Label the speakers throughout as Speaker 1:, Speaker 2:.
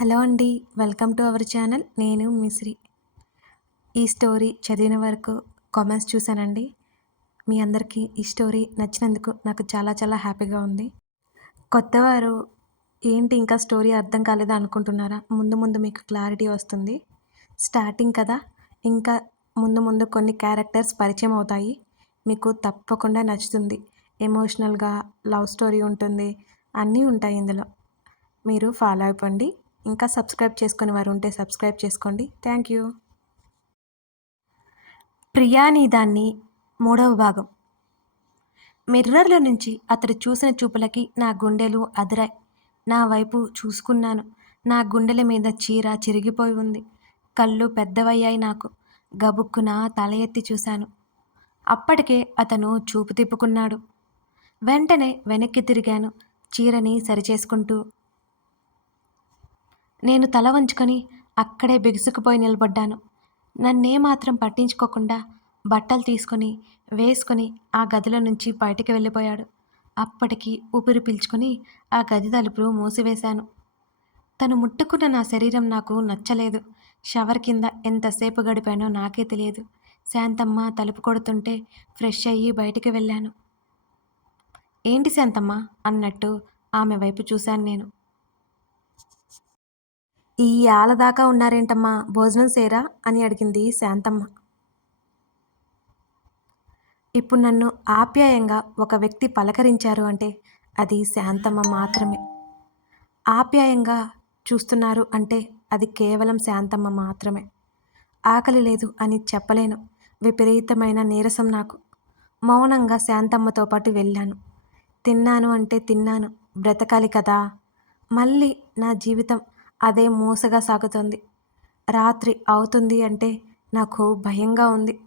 Speaker 1: Hello అండి welcome to our channel. నేను మిశ్రీ. ఈ స్టోరీ చదివిన వరకు కామెంట్స్ చూశానండి. మీ అందరికీ ఈ స్టోరీ నచ్చినందుకు నాకు చాలా చాలా హ్యాపీగా ఉంది. కొత్తవారు ఏంటి ఇంకా స్టోరీ అర్థం కాలేదా అనుకుంటున్నారా? ముందు ముందు మీకు క్లారిటీ వస్తుంది. స్టార్టింగ్ కదా ఇంకా ముందు ముందు కొన్ని క్యారెక్టర్స్ పరిచయం అవుతాయి. మీకు తప్పకుండా నచ్చుతుంది. ఎమోషనల్గా లవ్ స్టోరీ ఉంటుంది. అన్నీ ఉంటాయి ఇందులో. మీరు ఫాలో అయిపోండి. ఇంకా సబ్స్క్రైబ్ చేసుకుని వారు ఉంటే సబ్స్క్రైబ్ చేసుకోండి. Thank you. ప్రియానీదాన్ని మూడవ భాగం. మిర్రర్ల నుంచి అతడు చూసిన చూపులకి నా గుండెలు అదిరాయి. నా వైపు చూసుకున్నాను. నా గుండెల మీద చీర చిరిగిపోయి ఉంది. కళ్ళు పెద్దవయ్యాయి నాకు. గబుక్కున తల ఎత్తి చూశాను. అప్పటికే అతను చూపు తిప్పుకున్నాడు. వెంటనే వెనక్కి తిరిగాను. చీరని సరిచేసుకుంటూ నేను తల వంచుకొని అక్కడే బిగుసుకుపోయి నిలబడ్డాను. నన్నేమాత్రం పట్టించుకోకుండా బట్టలు తీసుకొని వేసుకొని ఆ గదిలో నుంచి బయటికి వెళ్ళిపోయాడు. అప్పటికి ఊపిరి పీల్చుకొని ఆ గది తలుపులు మూసివేశాను. తను ముట్టుకున్న నా శరీరం నాకు నచ్చలేదు. షవర్ కింద ఎంతసేపు గడిపానో నాకే తెలియదు. శాంతమ్మ తలుపు కొడుతుంటే ఫ్రెష్ అయ్యి బయటికి వెళ్ళాను. ఏంటి శాంతమ్మ? అన్నట్టు ఆమె వైపు చూశాను నేను. ఈ ఆల దాకా ఉన్నారేంటమ్మా? భోజనం సేరా? అని అడిగింది శాంతమ్మ. ఇప్పుడు నన్ను ఆప్యాయంగా ఒక వ్యక్తి పలకరించారు అంటే అది శాంతమ్మ మాత్రమే. ఆప్యాయంగా చూస్తున్నారు అంటే అది కేవలం శాంతమ్మ మాత్రమే. ఆకలి లేదు అని చెప్పలేను. విపరీతమైన నీరసం నాకు. మౌనంగా శాంతమ్మతో పాటు వెళ్ళాను. తిన్నాను అంటే తిన్నాను. బ్రతకాలి కదా. మళ్ళీ నా జీవితం అదే మూసగా సాగుతుంది. రాత్రి అవుతుంది అంటే నాకు భయంగా ఉంది.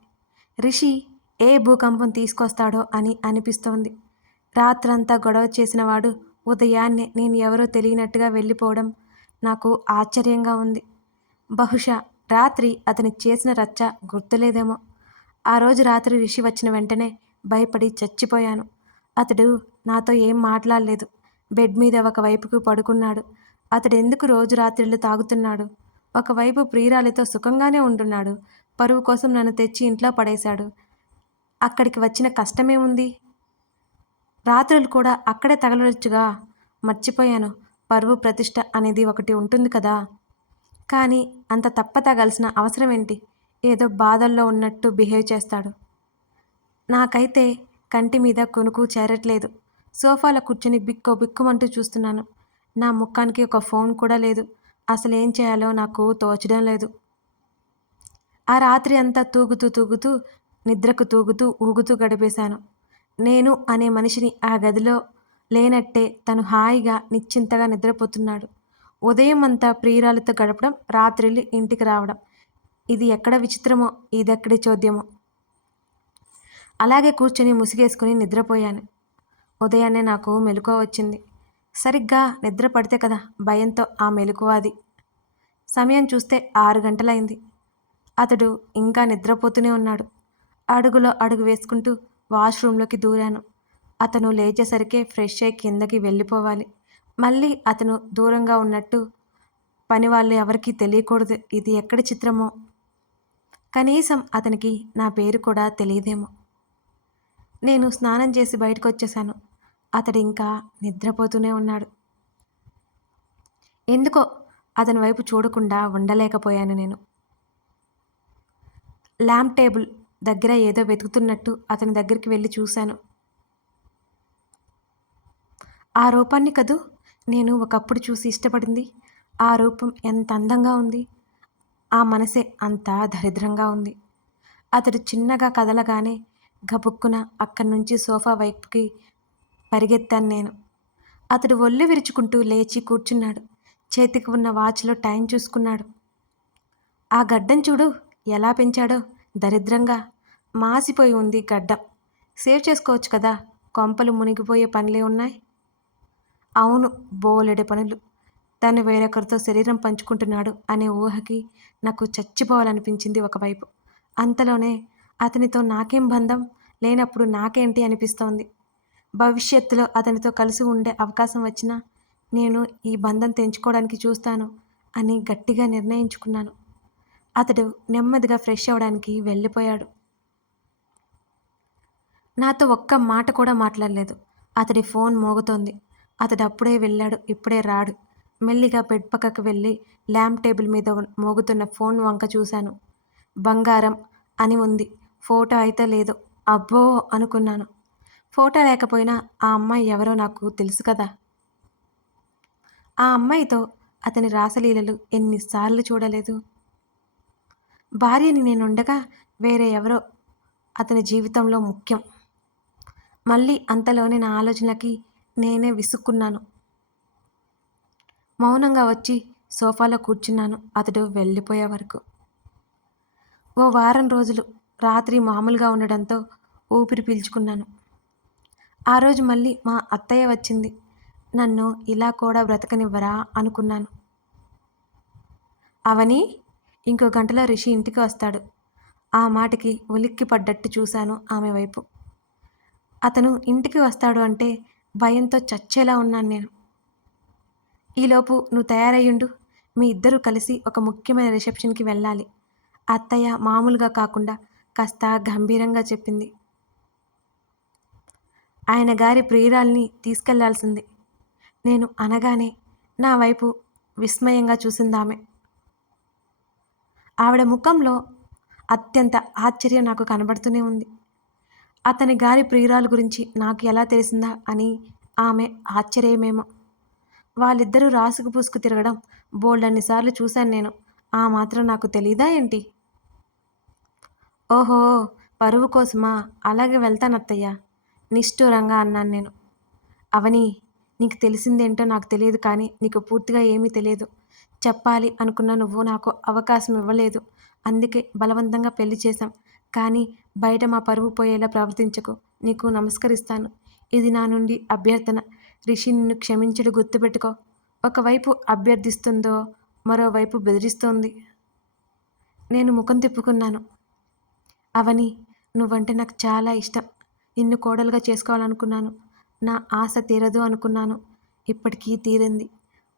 Speaker 1: రిషి ఏ భూకంపం తీసుకొస్తాడో అని అనిపిస్తోంది. రాత్రంతా గొడవ చేసినవాడు ఉదయాన్నే నేను ఎవరో తెలియనట్టుగా వెళ్ళిపోవడం నాకు ఆశ్చర్యంగా ఉంది. బహుశా రాత్రి అతని చేసిన రచ్చ గుర్తులేదేమో. ఆ రోజు రాత్రి రిషి వచ్చిన వెంటనే భయపడి చచ్చిపోయాను. అతడు నాతో ఏం మాట్లాడలేదు. బెడ్ మీద ఒకవైపుకు పడుకున్నాడు. అతడు ఎందుకు రోజు రాత్రిళ్ళు తాగుతున్నాడు? ఒకవైపు ప్రియురాలితో సుఖంగానే ఉంటున్నాడు. పరువు కోసం నన్ను తెచ్చి ఇంట్లో పడేశాడు. అక్కడికి వచ్చిన కష్టమేముంది? రాత్రులు కూడా అక్కడే తగలొచ్చుగా. మర్చిపోయాను. పరువు ప్రతిష్ట అనేది ఒకటి ఉంటుంది కదా? కానీ అంత తప్ప తగలసిన అవసరం ఏంటి ఏదో బాధల్లో ఉన్నట్టు బిహేవ్ చేస్తాడు. నాకైతే కంటి మీద కొనుకు చేరట్లేదు. సోఫాలో కూర్చొని బిక్కో బిక్కుమంటూ చూస్తున్నాను. నా ముఖానికి ఒక ఫోన్ కూడా లేదు. అసలు ఏం చేయాలో నాకు తోచడం లేదు. ఆ రాత్రి అంతా తూగుతూ తూగుతూ నిద్రకు తూగుతూ ఊగుతూ గడిపేశాను. నేను అనే మనిషిని ఆ గదిలో లేనట్టే తను హాయిగా నిశ్చింతగా నిద్రపోతున్నాడు. ఉదయం అంతా ప్రియురాలతో గడపడం రాత్రిళ్ళు ఇంటికి రావడం. ఇది ఎక్కడ విచిత్రమో ఇదెక్కడి చోద్యమో. అలాగే కూర్చొని ముసిగేసుకుని నిద్రపోయాను. ఉదయాన్నే నాకు మెలకువ వచ్చింది. సరిగ్గా నిద్ర పడితే కదా భయంతో ఆ మెలకువాది. సమయం చూస్తే ఆరు గంటలైంది. అతడు ఇంకా నిద్రపోతూనే ఉన్నాడు. అడుగులో అడుగు వేసుకుంటూ వాష్రూమ్లోకి దూరాను. అతను లేచేసరికే ఫ్రెష్ అయి కిందకి వెళ్ళిపోవాలి. మళ్ళీ అతను దూరంగా ఉన్నట్టు పని వాళ్ళు ఎవరికీ తెలియకూడదు. ఇది ఎక్కడి చిత్రమో? కనీసం అతనికి నా పేరు కూడా తెలియదేమో. నేను స్నానం చేసి బయటకు వచ్చేసాను అతడు ఇంకా నిద్రపోతూనే ఉన్నాడు. ఎందుకో అతని వైపు చూడకుండా ఉండలేకపోయాను నేను. ల్యాంప్ టేబుల్ దగ్గర ఏదో వెతుకుతున్నట్టు అతని దగ్గరికి వెళ్ళి చూశాను. ఆ రూపాన్ని కదూ నేను ఒకప్పుడు చూసి ఇష్టపడింది. ఆ రూపం ఎంత అందంగా ఉంది. ఆ మనసే అంత దరిద్రంగా ఉంది. అతడు చిన్నగా కదలగానే గబుక్కున అక్కడి నుంచి సోఫా వైపుకి పరిగెత్తాను నేను. అతడు ఒళ్ళు విరుచుకుంటూ లేచి కూర్చున్నాడు. చేతికి ఉన్న వాచ్లో టైం చూసుకున్నాడు. ఆ గడ్డం చూడు ఎలా పెంచాడో. దరిద్రంగా మాసిపోయి ఉంది గడ్డం. సేవ్ చేసుకోవచ్చు కదా. కొంపలు మునిగిపోయే పనులే ఉన్నాయి. అవును బోలెడే పనులు. తను వేరొకరితో శరీరం పంచుకుంటున్నాడు అనే ఊహకి నాకు చచ్చిపోవాలనిపించింది ఒకవైపు. అంతలోనే అతనితో నాకేం బంధం? లేనప్పుడు నాకేంటి అనిపిస్తోంది? భవిష్యత్తులో అతనితో కలిసి ఉండే అవకాశం వచ్చినా నేను ఈ బంధం తెంచుకోవడానికి చూస్తాను అని గట్టిగా నిర్ణయించుకున్నాను. అతడు నెమ్మదిగా ఫ్రెష్ అవడానికి వెళ్ళిపోయాడు. నాతో ఒక్క మాట కూడా మాట్లాడలేదు. అతడి ఫోన్ మోగుతోంది. అతడు అప్పుడే వెళ్ళాడు ఇప్పుడే రాడు. మెల్లిగా బెడ్ పక్కకు వెళ్ళి ల్యాంప్ టేబుల్ మీద మోగుతున్న ఫోన్ వంక చూశాను. బంగారం అని ఉంది. ఫోటో అయితే లేదు. అబ్బో అనుకున్నాను. ఫోటో లేకపోయినా ఆ అమ్మాయి ఎవరో నాకు తెలుసు కదా. ఆ అమ్మాయితో అతని రాసలీలలు ఎన్నిసార్లు చూడలేదు. భార్యని నేనుండగా వేరే ఎవరో అతని జీవితంలో ముఖ్యం. మళ్ళీ అంతలోనే నా ఆలోచనలకి నేనే విసుక్కున్నాను. మౌనంగా వచ్చి సోఫాలో కూర్చున్నాను అతడు వెళ్ళిపోయే వరకు. ఓ వారం రోజులు రాత్రి మామూలుగా ఉండడంతో ఊపిరి పీల్చుకున్నాను. ఆ రోజు మళ్ళీ మా అత్తయ్య వచ్చింది. నన్ను ఇలా కూడా బ్రతకనివ్వరా అనుకున్నాను. అవని ఇంకో గంటలో రిషి ఇంటికి వస్తాడు. ఆ మాటకి ఉలిక్కి పడ్డట్టు చూశాను ఆమె వైపు. అతను ఇంటికి వస్తాడు అంటే భయంతో చచ్చేలా ఉన్నాను నేను. ఈలోపు నువ్వు తయారయ్యుండు. మీ ఇద్దరూ కలిసి ఒక ముఖ్యమైన రిసెప్షన్కి వెళ్ళాలి. అత్తయ్య మామూలుగా కాకుండా కాస్త గంభీరంగా చెప్పింది. ఆయన గారి ప్రియురాల్ని తీసుకెళ్ళాల్సింది. నేను అనగానే నా వైపు విస్మయంగా చూసిందామె. ఆవిడ ముఖంలో అత్యంత ఆశ్చర్యం నాకు కనబడుతూనే ఉంది. అతని గారి ప్రియురాలు గురించి నాకు ఎలా తెలిసిందా అని ఆమె ఆశ్చర్యమేమో. వాళ్ళిద్దరూ రాసుకు పూసుకు తిరగడం బోల్డన్నిసార్లు చూశాను నేను. ఆ మాత్రం నాకు తెలీదా ఏంటి? ఓహో పరువు కోసమా? అలాగే వెళ్తానత్తయ్య. నిష్ఠూరంగా అన్నాను నేను. అవని నీకు తెలిసిందేంటో నాకు తెలియదు కానీ నీకు పూర్తిగా ఏమీ తెలియదు. చెప్పాలి అనుకున్న నువ్వు నాకు అవకాశం ఇవ్వలేదు. అందుకే బలవంతంగా పెళ్ళి చేశాం. కానీ బయట మా పరువు పోయేలా ప్రవర్తించకు. నీకు నమస్కరిస్తాను. ఇది నా నుండి అభ్యర్థన. రిషి నిన్ను క్షమించడు గుర్తుపెట్టుకో. ఒకవైపు అభ్యర్థిస్తుందో మరోవైపు బెదిరిస్తోంది. నేను ముఖం తిప్పుకున్నాను. అవని నువ్వంటే నాకు చాలా ఇష్టం. నిన్ను కోడలుగా చేసుకోవాలనుకున్నాను. నా ఆశ తీరదు అనుకున్నాను. ఇప్పటికీ తీరింది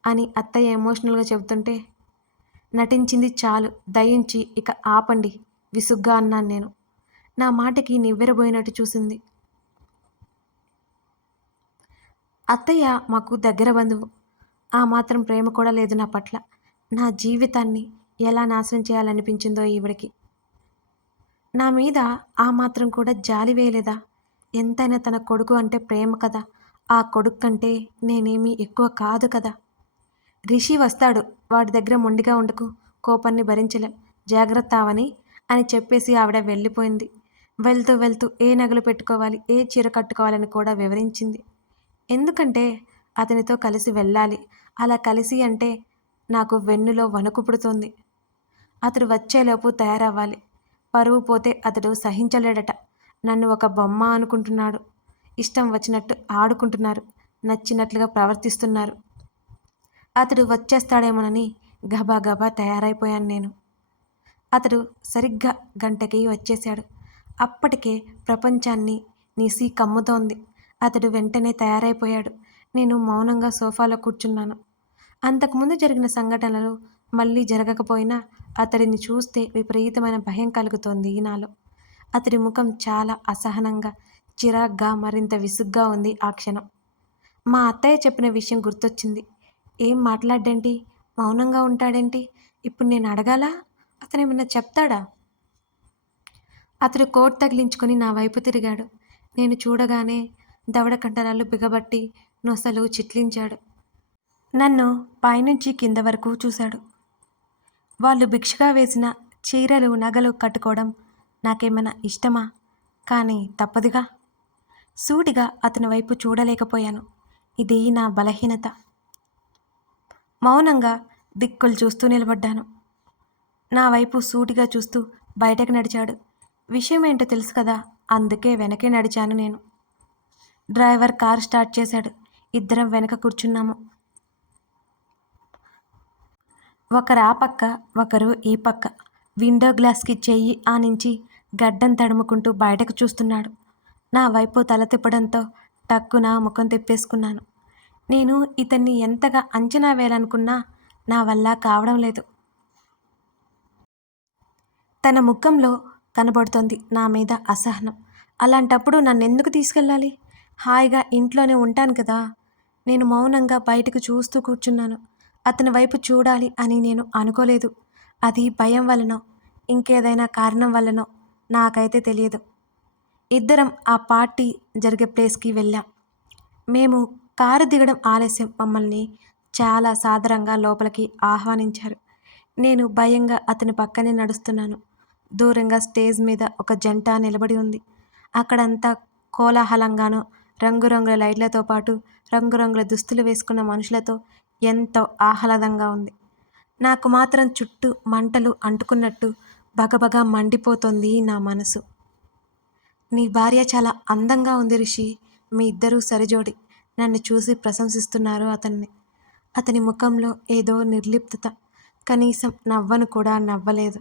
Speaker 1: అని అత్తయ్య ఎమోషనల్గా చెబుతుంటే నటించింది చాలు దయించి ఇక ఆపండి విసుగ్గా అన్నాను నేను. నా మాటకి నివ్వెరబోయినట్టు చూసింది. అత్తయ్య మాకు దగ్గర బంధువు. ఆ మాత్రం ప్రేమ కూడా లేదు నా పట్ల. నా జీవితాన్ని ఎలా నాశనం చేయాలనిపించిందో ఈవిడికి. నా మీద ఆ మాత్రం కూడా జాలి వేయలేదా? ఎంతైనా తన కొడుకు అంటే ప్రేమ కదా. ఆ కొడుకు కంటే నేనేమీ ఎక్కువ కాదు కదా. రిషి వస్తాడు. వాడి దగ్గర మొండిగా ఉండకు. కోపాన్ని భరించలేం. జాగ్రత్త అవని అని చెప్పేసి ఆవిడ వెళ్ళిపోయింది. వెళ్తూ వెళ్తూ ఏ నగలు పెట్టుకోవాలి ఏ చీర కట్టుకోవాలని కూడా వివరించింది. ఎందుకంటే అతనితో కలిసి వెళ్ళాలి. అలా కలిసి అంటే నాకు వెన్నులో వణుకు పుడుతోంది. అతడు వచ్చేలోపు తయారవ్వాలి. పరువు పోతే అతడు సహించలేడట. నన్ను ఒక బొమ్మ అనుకుంటున్నాడు. ఇష్టం వచ్చినట్టు ఆడుకుంటున్నారు. నచ్చినట్లుగా ప్రవర్తిస్తున్నారు. అతడు వచ్చేస్తాడేమోనని గబా గబా తయారైపోయాను నేను. అతడు సరిగ్గా గంటకి వచ్చేశాడు. అప్పటికే ప్రపంచాన్ని నీసి కమ్ముతోంది. అతడు వెంటనే తయారైపోయాడు. నేను మౌనంగా సోఫాలో కూర్చున్నాను. అంతకుముందు జరిగిన సంఘటనలు మళ్ళీ జరగకపోయినా అతడిని చూస్తే విపరీతమైన భయం కలుగుతోంది నాలో అతడి ముఖం చాలా అసహనంగా చిరాగ్గా మరింత విసుగ్గా ఉంది ఆ క్షణం. మా అత్తయ్య చెప్పిన విషయం గుర్తొచ్చింది. ఏం మాట్లాడేంటి మౌనంగా ఉంటాడేంటి? ఇప్పుడు నేను అడగాలా? అతను ఏమన్నా చెప్తాడా? అతడు కోట్ తగిలించుకొని నా వైపు తిరిగాడు. నేను చూడగానే దవడ కంటరాలు బిగబట్టి నొసలు చిట్లించాడు. నన్ను పైనుంచి కింద వరకు చూశాడు. వాళ్ళు భిక్షగా వేసిన చీరలు నగలు కట్టుకోవడం నాకేమైనా ఇష్టమా? కానీ తప్పదుగా. సూటిగా అతని వైపు చూడలేకపోయాను. ఇది నా బలహీనత. మౌనంగా దిక్కులు చూస్తూ నిలబడ్డాను. నా వైపు సూటిగా చూస్తూ బయటకు నడిచాడు. విషయం ఏంటో తెలుసు కదా అందుకే వెనకే నడిచాను నేను. డ్రైవర్ కార్ స్టార్ట్ చేశాడు. ఇద్దరం వెనక కూర్చున్నాము. ఒకరు ఆ పక్క ఒకరు ఈ పక్క. విండో గ్లాస్కి చెయ్యి ఆనించి గడ్డం తడుముకుంటూ బయటకు చూస్తున్నాడు. నా వైపు తల తిప్పడంతో టక్కున ముఖం తిప్పేసుకున్నాను. నేను ఇతన్ని ఎంతగా అంచనా వేయాలనుకున్నా నా వల్ల కావడం లేదు. తన ముఖంలో కనబడుతోంది నా మీద అసహనం. అలాంటప్పుడు నన్ను ఎందుకు తీసుకెళ్ళాలి? హాయిగా ఇంట్లోనే ఉంటాను కదా. నేను మౌనంగా బయటకు చూస్తూ కూర్చున్నాను. అతని వైపు చూడాలి అని నేను అనుకోలేదు. అది భయం వలనో ఇంకేదైనా కారణం వల్లనో నాకైతే తెలియదు. ఇద్దరం ఆ పార్టీ జరిగే ప్లేస్కి వెళ్ళాం. మేము కారు దిగడం ఆలస్యం మమ్మల్ని చాలా సాదరంగా లోపలికి ఆహ్వానించారు. నేను భయంగా అతని పక్కనే నడుస్తున్నాను. దూరంగా స్టేజ్ మీద ఒక జంట నిలబడి ఉంది. అక్కడంతా కోలాహలంగానో రంగురంగుల లైట్లతో పాటు రంగురంగుల దుస్తులు వేసుకున్న మనుషులతో ఎంతో ఆహ్లాదంగా ఉంది. నాకు మాత్రం చుట్టూ మంటలు అంటుకున్నట్టు బగబగా మండిపోతోంది నా మనసు. నీ భార్య చాలా అందంగా ఉంది రిషి. మీ ఇద్దరూ సరిజోడి. నన్ను చూసి ప్రశంసిస్తున్నారు అతన్ని. అతని ముఖంలో ఏదో నిర్లిప్తత. కనీసం నవ్వను కూడా నవ్వలేదు.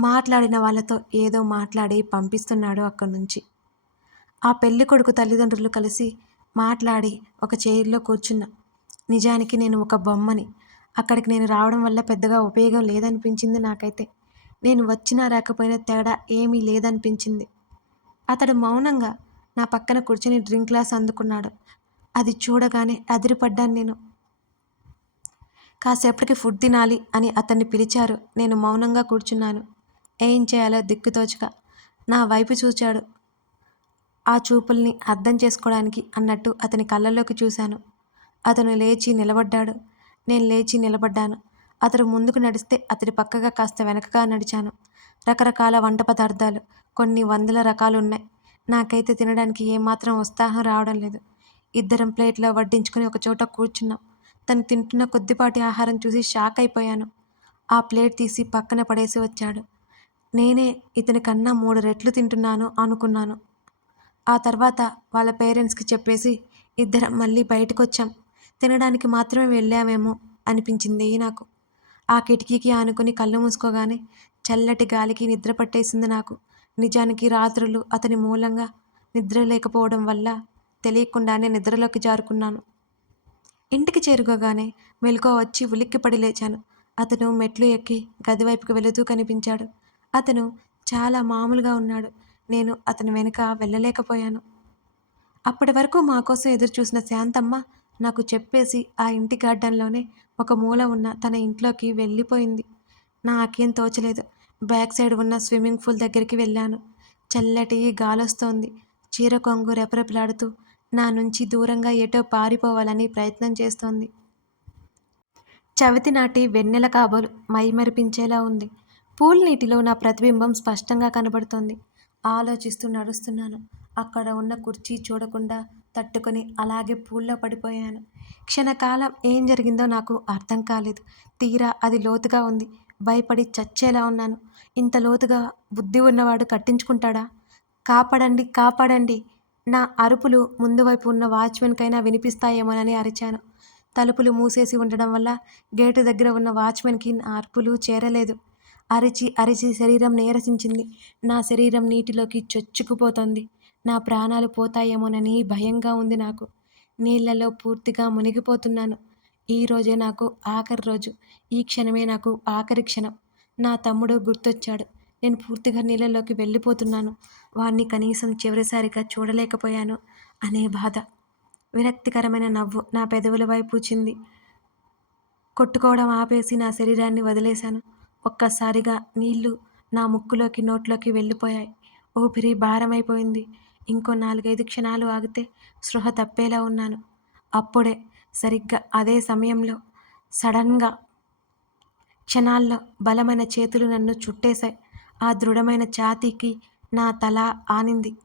Speaker 1: మాట్లాడిన వాళ్ళతో ఏదో మాట్లాడి పంపిస్తున్నాడు అక్కడి నుంచి. ఆ పెళ్ళి కొడుకు తల్లిదండ్రులు కలిసి మాట్లాడి ఒక చైర్లో కూర్చున్నా. నిజానికి నేను ఒక బొమ్మని. అక్కడికి నేను రావడం వల్ల పెద్దగా ఉపయోగం లేదనిపించింది నాకైతే. నేను వచ్చినా రాకపోయినా తేడా ఏమీ లేదనిపించింది. అతడు మౌనంగా నా పక్కన కూర్చొని డ్రింక్ గ్లాస్ అందుకున్నాడు. అది చూడగానే అదిరిపడ్డాను నేను. కాసేపటికి ఫుడ్ తినాలి అని అతన్ని పిలిచారు. నేను మౌనంగా కూర్చున్నాను. ఏం చేయాలో దిక్కుతోచక నా వైపు చూచాడు. ఆ చూపుల్ని అర్థం చేసుకోవడానికి అన్నట్టు అతని కళ్ళల్లోకి చూశాను. అతను లేచి నిలబడ్డాడు. నేను లేచి నిలబడ్డాను. అతడు ముందుకు నడిస్తే అతడి పక్కగా కాస్త వెనకగా నడిచాను. రకరకాల వంట పదార్థాలు కొన్ని వందల రకాలు ఉన్నాయి నాకైతే తినడానికి ఏమాత్రం ఉత్సాహం రావడం లేదు. ఇద్దరం ప్లేట్లో వడ్డించుకుని ఒక చోట కూర్చున్నాం. తను తింటున్న కొద్దిపాటి ఆహారం చూసి షాక్ అయిపోయాను. ఆ ప్లేట్ తీసి పక్కన పడేసి వచ్చాడు. నేనే ఇతని కన్నా మూడు రెట్లు తింటున్నాను అనుకున్నాను. ఆ తర్వాత వాళ్ళ పేరెంట్స్కి చెప్పేసి ఇద్దరం మళ్ళీ బయటకు వచ్చాం తినడానికి మాత్రమే వెళ్ళామేమో అనిపించింది నాకు. ఆ కిటికీకి ఆనుకుని కళ్ళు మూసుకోగానే చల్లటి గాలికి నిద్ర పట్టేసింది నాకు. నిజానికి రాత్రులు అతని మూలంగా నిద్ర లేకపోవడం వల్ల తెలియకుండానే నిద్రలోకి జారుకున్నాను. ఇంటికి చేరుకోగానే మెలకువ వచ్చి ఉలిక్కిపడి లేచాను. అతను మెట్లు ఎక్కి గది వైపుకి వెళుతూ కనిపించాడు. అతను చాలా మామూలుగా ఉన్నాడు. నేను అతని వెనుక వెళ్ళలేకపోయాను. అప్పటి వరకు మా కోసం ఎదురు చూసిన శాంతమ్మ నాకు చెప్పేసి ఆ ఇంటి గార్డెన్లోనే ఒక మూల ఉన్న తన ఇంట్లోకి వెళ్ళిపోయింది. నాకేం తోచలేదు. బ్యాక్ సైడ్ ఉన్న స్విమ్మింగ్ పూల్ దగ్గరికి వెళ్ళాను. చల్లటి గాలొస్తోంది. చీర కొంగు రెపరెపలాడుతూ నా నుంచి దూరంగా ఎటో పారిపోవాలని ప్రయత్నం చేస్తోంది. చవితి నాటి వెన్నెల కాబోలు మైమరిపించేలా ఉంది. పూల్ నీటిలో నా ప్రతిబింబం స్పష్టంగా కనబడుతోంది. ఆలోచిస్తూ నడుస్తున్నాను. అక్కడ ఉన్న కుర్చీ చూడకుండా తట్టుకొని అలాగే పూల్లో పడిపోయాను. క్షణకాలం ఏం జరిగిందో నాకు అర్థం కాలేదు. తీరా అది లోతుగా ఉంది. భయపడి చచ్చేలా ఉన్నాను. ఇంత లోతుగా బుద్ధి ఉన్నవాడు కట్టించుకుంటాడా? కాపాడండి కాపాడండి. నా అరుపులు ముందు వైపు ఉన్న వాచ్మెన్కైనా వినిపిస్తాయేమోనని అరిచాను. తలుపులు మూసేసి ఉండడం వల్ల గేటు దగ్గర ఉన్న వాచ్మెన్కి నా అరుపులు చేరలేదు. అరిచి అరిచి శరీరం నీరసించింది. నా శరీరం నీటిలోకి చొచ్చుకుపోతోంది. నా ప్రాణాలు పోతాయేమోనని భయంగా ఉంది నాకు. నీళ్ళలో పూర్తిగా మునిగిపోతున్నాను. ఈ రోజే నాకు ఆఖరి రోజు. ఈ క్షణమే నాకు ఆఖరి క్షణం. నా తమ్ముడు గుర్తొచ్చాడు. నేను పూర్తిగా నీళ్ళలోకి వెళ్ళిపోతున్నాను. వాడిని కనీసం చివరిసారిగా చూడలేకపోయాను అనే బాధ. విరక్తికరమైన నవ్వు నా పెదవుల వైపు చింది. కొట్టుకోవడం ఆపేసి నా శరీరాన్ని వదిలేశాను. ఒక్కసారిగా నీళ్ళు నా ముక్కులోకి నోట్లోకి వెళ్ళిపోయాయి. ఊపిరి భారమైపోయింది. ఇంకో నాలుగైదు క్షణాలు ఆగితే స్పృహ తప్పేలా ఉన్నాను. అప్పుడే సరిగ్గా అదే సమయంలో సడన్గా క్షణాల్లో బలమైన చేతులు నన్ను చుట్టేశాయి. ఆ దృఢమైన ఛాతీకి నా తల ఆనింది.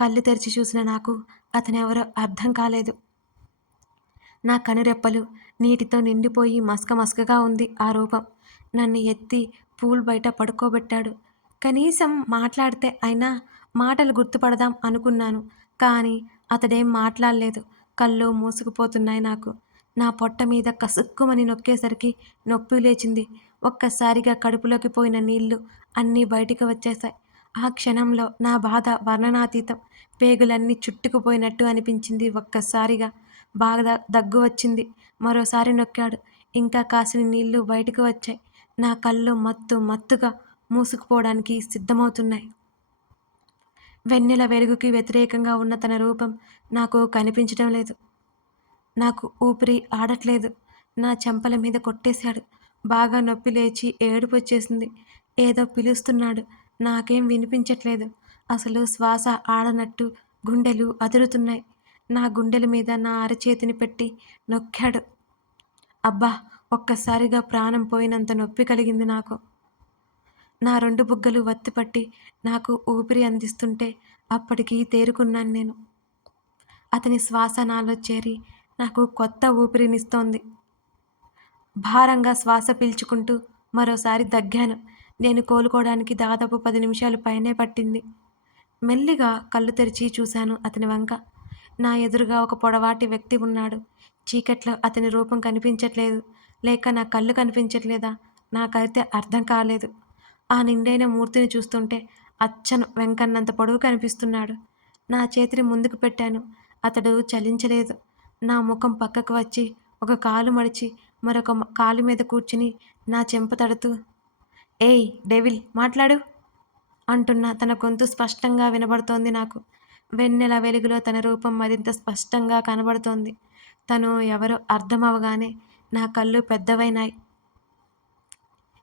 Speaker 1: కళ్ళు తెరిచి చూసిన నాకు అతనెవరో అర్థం కాలేదు. నా కనురెప్పలు నీటితో నిండిపోయి మసక మసకగా ఉంది ఆ రూపం. నన్ను ఎత్తి పూల్ బయట పడుకోబెట్టాడు. కనీసం మాట్లాడితే అయినా మాటలు గుర్తుపడదాం అనుకున్నాను. కానీ అతడేం మాట్లాడలేదు. కళ్ళు మూసుకుపోతున్నాయి నాకు. నా పొట్ట మీద కసుక్కుమని నొక్కేసరికి నొప్పి లేచింది. ఒక్కసారిగా కడుపులోకి పోయిన నీళ్ళు అన్నీ బయటికి వచ్చేశాయి. ఆ క్షణంలో నా బాధ వర్ణనాతీతం. పేగులన్నీ చుట్టుకుపోయినట్టు అనిపించింది ఒక్కసారిగా. బాగా దగ్గు వచ్చింది. మరోసారి నొక్కాడు. ఇంకా కాసిన నీళ్ళు బయటకు వచ్చాయి. నా కళ్ళు మత్తు మత్తుగా మూసుకుపోవడానికి సిద్ధమవుతున్నాయి. వెన్నెల వెలుగుకి వ్యతిరేకంగా ఉన్న తన రూపం నాకు కనిపించడం లేదు. నాకు ఊపిరి ఆడట్లేదు. నా చెంపల మీద కొట్టేశాడు. బాగా నొప్పి లేచి ఏడుపు వచ్చేసింది. ఏదో పిలుస్తున్నాడు. నాకేం వినిపించట్లేదు. అసలు శ్వాస ఆడనట్టు గుండెలు అదురుతున్నాయి. నా గుండెల మీద నా అరచేతిని పెట్టి నొక్కాడు. అబ్బా! ఒక్కసారిగా ప్రాణం పోయినంత నొప్పి కలిగింది నాకు. నా రెండు బుగ్గలు వత్తిపట్టి నాకు ఊపిరి అందిస్తుంటే అప్పటికి తేరుకున్నాను నేను. అతని శ్వాస నాలో చేరి నాకు కొత్త ఊపిరినిస్తోంది. భారంగా శ్వాస పీల్చుకుంటూ మరోసారి దగ్గాను. నేను కోలుకోవడానికి దాదాపు పది నిమిషాలు పైనే పట్టింది. మెల్లిగా కళ్ళు తెరిచి చూశాను అతని వంక. నా ఎదురుగా ఒక పొడవాటి వ్యక్తి ఉన్నాడు. చీకట్లో అతని రూపం కనిపించట్లేదు. లేక నా కళ్ళు కనిపించట్లేదా? నాకైతే అర్థం కాలేదు. ఆ నిండైన మూర్తిని చూస్తుంటే అచ్చను వెంకన్నంత పొడవు కనిపిస్తున్నాడు. నా చేతిని ముందుకు పెట్టాను. అతడు చలించలేదు. నా ముఖం పక్కకు వచ్చి ఒక కాలు మడిచి మరొక కాలు మీద కూర్చుని నా చెంప తడుతూ ఏయ్ డెవిల్ మాట్లాడు అంటున్న తన గొంతు స్పష్టంగా వినబడుతోంది నాకు. వెన్నెల వెలుగులో తన రూపం మరింత స్పష్టంగా కనబడుతోంది. తను ఎవరో అర్థమవగానే నా కళ్ళు పెద్దవైనాయి.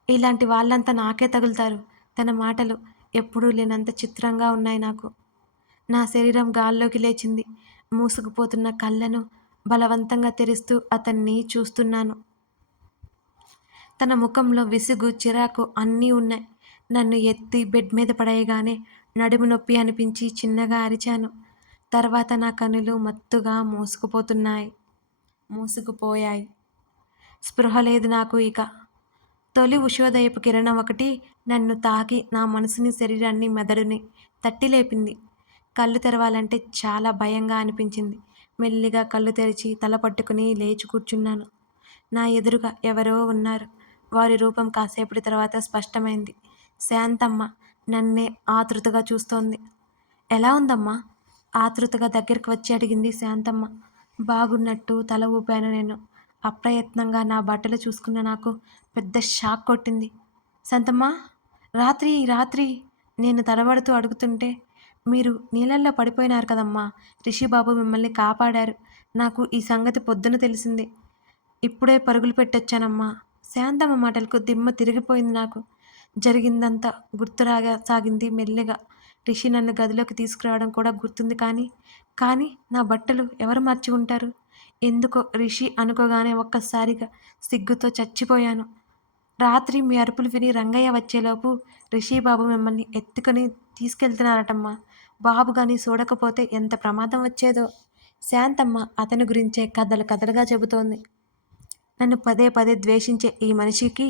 Speaker 1: ఇలాంటి వాళ్ళంతా నాకే తగులుతారు. తన మాటలు ఎప్పుడూ లేనంత చిత్రంగా ఉన్నాయి నాకు. నా శరీరం గాల్లోకి లేచింది. మూసుకుపోతున్న కళ్ళను బలవంతంగా తెరుస్తూ అతన్ని చూస్తున్నాను. తన ముఖంలో విసుగు చిరాకు అన్నీ ఉన్నాయి. నన్ను ఎత్తి బెడ్ మీద పడేయగానే నడుము నొప్పి అనిపించి చిన్నగా అరిచాను. తర్వాత నా కనులు మత్తుగా మూసుకుపోతున్నాయి. మూసుకుపోయాయి. స్పృహ లేదు నాకు ఇక. తొలి ఉషోదయపు కిరణం ఒకటి నన్ను తాకి నా మనసుని శరీరాన్ని మెదడుని తట్టి లేపింది. కళ్ళు తెరవాలంటే చాలా భయంగా అనిపించింది. మెల్లిగా కళ్ళు తెరిచి తల పట్టుకుని లేచి కూర్చున్నాను. నా ఎదురుగా ఎవరో ఉన్నారు. వారి రూపం కాసేపటి తర్వాత స్పష్టమైంది. శాంతమ్మ నన్నే ఆతృతగా చూస్తోంది. ఎలా ఉందమ్మా? ఆతృతగా దగ్గరికి వచ్చి అడిగింది శాంతమ్మ. బాగున్నట్టు తల ఊపాను నేను. అప్రయత్నంగా నా బట్టలు చూసుకున్న నాకు పెద్ద షాక్ కొట్టింది. సంతమ్మా రాత్రి రాత్రి నేను తడబడుతూ అడుగుతుంటే మీరు నీళ్ళల్లో పడిపోయినారు కదమ్మా. రిషిబాబు మిమ్మల్ని కాపాడారు. నాకు ఈ సంగతి పొద్దున తెలిసింది. ఇప్పుడే పరుగులు పెట్టొచ్చానమ్మా. శాంతమ్మ మాటలకు దిమ్మ తిరిగిపోయింది నాకు. జరిగిందంతా గుర్తురాగా సాగింది మెల్లిగా. రిషి నన్ను గదిలోకి తీసుకురావడం కూడా గుర్తుంది కానీ కానీ నా బట్టలు ఎవరు మార్చి ఉంటారు? ఎందుకో రిషి అనుకోగానే ఒక్కసారిగా సిగ్గుతో చచ్చిపోయాను. రాత్రి మీ అరుపులు విని రంగయ్య వచ్చేలోపు రిషి బాబు మిమ్మల్ని ఎత్తుకొని తీసుకెళ్తున్నారటమ్మా. బాబు కానీ చూడకపోతే ఎంత ప్రమాదం వచ్చేదో. శాంతమ్మ అతని గురించే కథలు కథలుగా చెబుతోంది. నన్ను పదే పదే ద్వేషించే ఈ మనిషికి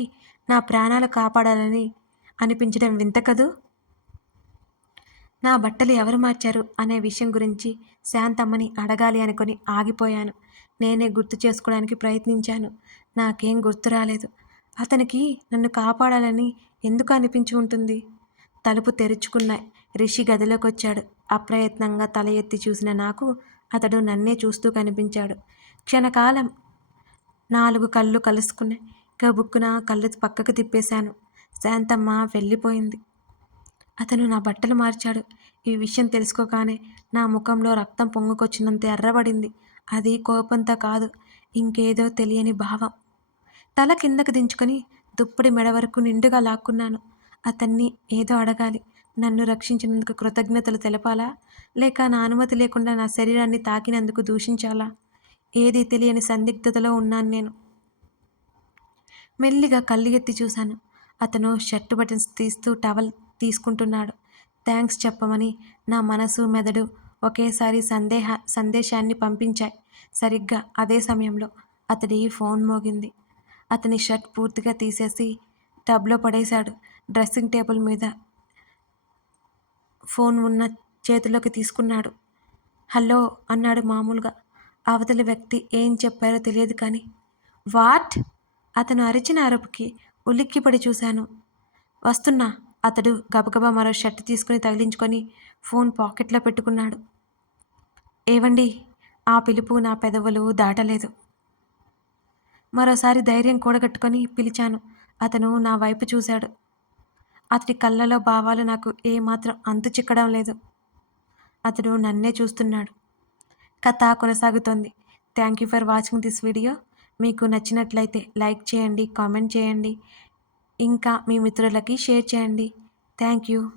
Speaker 1: నా ప్రాణాలు కాపాడాలని అనిపించడం వింత కదూ? నా బట్టలు ఎవరు మార్చారు అనే విషయం గురించి శాంతమ్మని అడగాలి అనుకొని ఆగిపోయాను. నేనే గుర్తు చేసుకోవడానికి ప్రయత్నించాను. నాకేం గుర్తు రాలేదు. అతనికి నన్ను కాపాడాలని ఎందుకు అనిపించి ఉంటుంది? తలుపు తెరుచుకున్నాయి రిషి గదిలోకి వచ్చాడు అప్రయత్నంగా తల ఎత్తి చూసిన నాకు అతడు నన్నే చూస్తూ కనిపించాడు. క్షణకాలం నాలుగు కళ్ళు కలుసుకున్నాయి. గబుక్కున కళ్ళు పక్కకు తిప్పేశాను. శాంతమ్మ వెళ్ళిపోయింది. అతను నా బట్టలు మార్చాడు. ఈ విషయం తెలుసుకోగానే నా ముఖంలో రక్తం పొంగుకొచ్చినంత ఎర్రబడింది. అది కోపంతో కాదు ఇంకేదో తెలియని భావం. తల కిందకు దించుకొని దుప్పటి మెడ వరకు నిండుగా లాక్కున్నాను. అతన్ని ఏదో అడగాలి. నన్ను రక్షించినందుకు కృతజ్ఞతలు తెలపాలా? లేక నా అనుమతి లేకుండా నా శరీరాన్ని తాకినందుకు దూషించాలా? ఏది తెలియని సందిగ్ధతలో ఉన్నాను నేను. మెల్లిగా కళ్ళు ఎత్తి చూశాను. అతను షర్టు బటన్స్ తీస్తూ టవల్ తీసుకుంటున్నాడు. థ్యాంక్స్ చెప్పమని నా మనసు మెదడు ఒకేసారి సందేహ సందేశాన్ని పంపించాయి. సరిగ్గా అదే సమయంలో అతడి ఫోన్ మోగింది. అతని షర్ట్ పూర్తిగా తీసేసి టబ్లో పడేశాడు. డ్రెస్సింగ్ టేబుల్ మీద ఫోన్ ఉన్న చేతిలోకి తీసుకున్నాడు. హలో అన్నాడు మామూలుగా. అవతలి వ్యక్తి ఏం చెప్పారో తెలియదు కానీ వాట్? అతను అరిచిన అరుపుకి ఉలిక్కిపడి చూశాను. వస్తున్నా అతడు గబగబా మరో షర్ట్ తీసుకుని తగిలించుకొని ఫోన్ పాకెట్లో పెట్టుకున్నాడు. ఏవండి ఆ పిలుపు నా పెదవులు దాటలేదు. మరోసారి ధైర్యం కూడగట్టుకొని పిలిచాను. అతను నా వైపు చూశాడు. అతడి కళ్ళలో భావాలు నాకు ఏమాత్రం అంతు చిక్కడం లేదు. అతడు నన్నే చూస్తున్నాడు. కథ కొనసాగుతోంది. Thank you for watching this video. మీకు నచ్చినట్లయితే లైక్ చేయండి కామెంట్ చేయండి. ఇంకా మీ మిత్రులకి షేర్ చేయండి. Thank you.